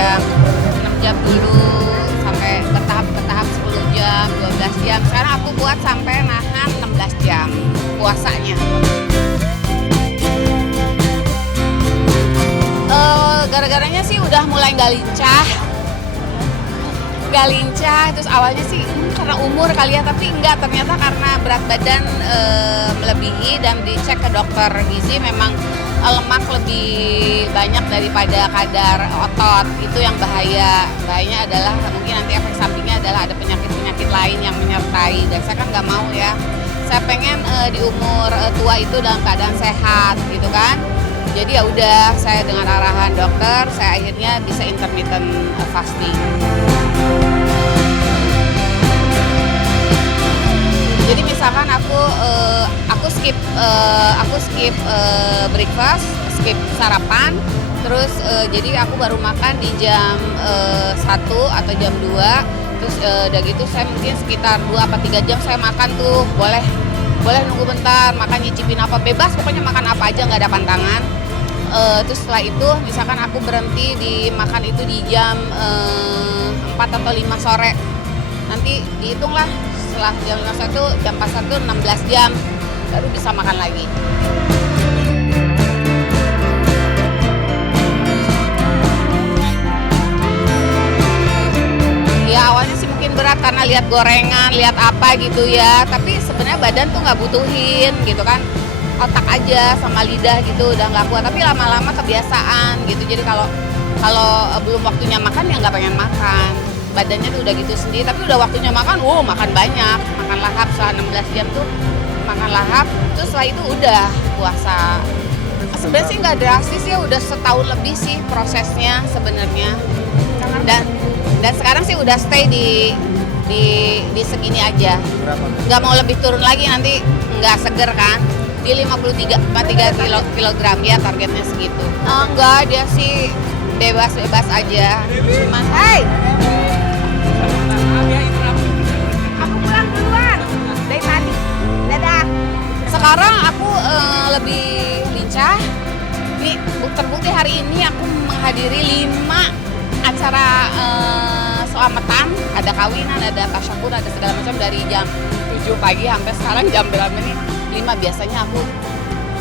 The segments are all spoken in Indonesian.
jam, 6 jam dulu sampai bertahap 10 jam, 12 jam. Sekarang aku buat sampai nahan 16 jam puasanya. Gara-garanya sih udah mulai nggak lincah, terus awalnya sih karena umur kali ya, tapi enggak, ternyata karena berat badan melebihi dan dicek ke dokter gizi memang lemak lebih banyak daripada kadar otot. Itu yang bahayanya adalah mungkin nanti efek sampingnya adalah ada penyakit-penyakit lain yang menyertai, dan saya kan nggak mau ya. Saya pengen di umur tua itu dalam keadaan sehat gitu kan. Jadi ya udah, saya dengan arahan dokter, saya akhirnya bisa intermittent fasting. Jadi misalkan aku skip breakfast, skip sarapan, terus jadi aku baru makan di jam 1 atau jam 2, terus udah gitu saya mungkin sekitar 2 apa 3 jam saya makan tuh, boleh nunggu bentar, makan nyicipin apa, bebas pokoknya makan apa aja, nggak ada pantangan. Terus setelah itu misalkan aku berhenti di makan itu di jam 4 atau 5 sore, nanti dihitunglah setelah jam 5 sore itu jam pasar tuh 16 jam baru bisa makan lagi. Ya awalnya sih mungkin berat karena lihat gorengan, lihat apa gitu ya, tapi sebenarnya badan tuh nggak butuhin gitu kan. Otak aja sama lidah gitu udah nggak kuat, tapi lama-lama kebiasaan gitu. Jadi kalau belum waktunya makan ya nggak pengen makan, badannya tuh udah gitu sendiri. Tapi udah waktunya makan, makan banyak, makan lahap setelah 16 jam tuh makan lahap. Terus setelah itu udah puasa. Sebenarnya sih nggak drastis ya, udah setahun lebih sih prosesnya sebenarnya. Dan sekarang sih udah stay di segini aja. Nggak mau lebih turun lagi, nanti nggak seger kan. Di 53 kilogram ya, targetnya segitu. Enggak, dia sih bebas aja. Cuman, hai, aku pulang duluan dari tadi. Dadah. Sekarang aku lebih lincah. Ini terbukti hari ini aku menghadiri 5 acara selamatan, ada kawinan, ada tasyakur, ada segala macam dari jam 7 pagi sampai sekarang jam berapa nih? 5. Biasanya aku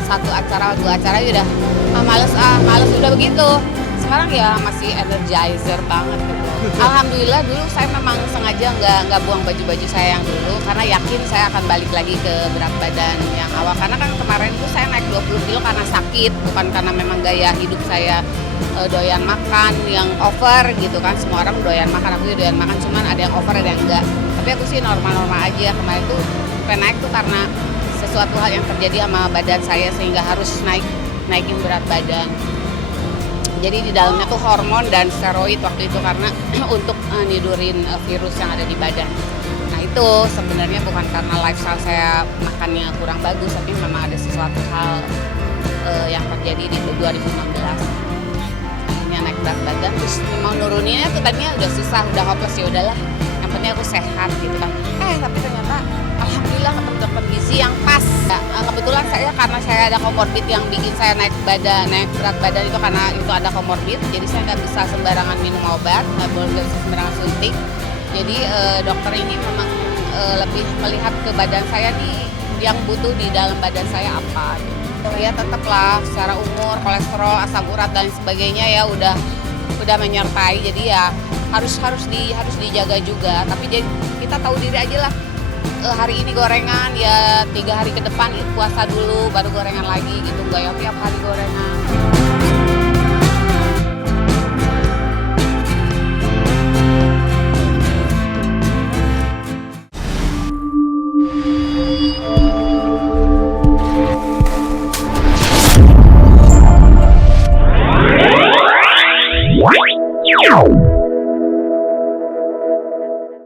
1 acara, 2 acara udah males udah begitu. Sekarang ya masih energizer banget gitu. Alhamdulillah dulu saya memang sengaja nggak buang baju saya yang dulu, karena yakin saya akan balik lagi ke berat badan yang awal. Karena kan kemarin itu saya naik 20 kilo karena sakit, bukan karena memang gaya hidup saya doyan makan yang over gitu kan. Semua orang doyan makan, aku juga doyan makan, cuman ada yang over ada yang enggak. Tapi aku sih normal-normal aja. Kemarin tuh naik tuh karena sesuatu hal yang terjadi sama badan saya sehingga harus naikin berat badan. Jadi di dalamnya tuh hormon dan steroid waktu itu karena untuk nidurin virus yang ada di badan. Nah itu sebenarnya bukan karena lifestyle saya makannya kurang bagus, tapi memang ada sesuatu hal yang terjadi di 2016. Akhirnya naik berat badan, terus mau nuruninnya tuh tadinya udah susah, udah hopeless, ya udahlah. Yang penting aku sehat gitu kan. Tapi ternyata alhamdulillah ketemu dokter gizi yang pas. Kebetulan karena saya ada komorbid yang bikin saya naik berat badan itu, karena itu ada komorbid. Jadi saya nggak bisa sembarangan minum obat, nggak bisa sembarangan suntik. Jadi dokter ini memang lebih melihat ke badan saya nih, yang butuh di dalam badan saya apa. Ya tetaplah secara umur, kolesterol, asam urat dan sebagainya ya udah menyertai. Jadi ya harus dijaga juga. Tapi jadi kita tahu diri aja lah. Hari ini gorengan ya 3 hari ke depan puasa dulu baru gorengan lagi gitu, enggak ya tiap hari gorengan. Wow.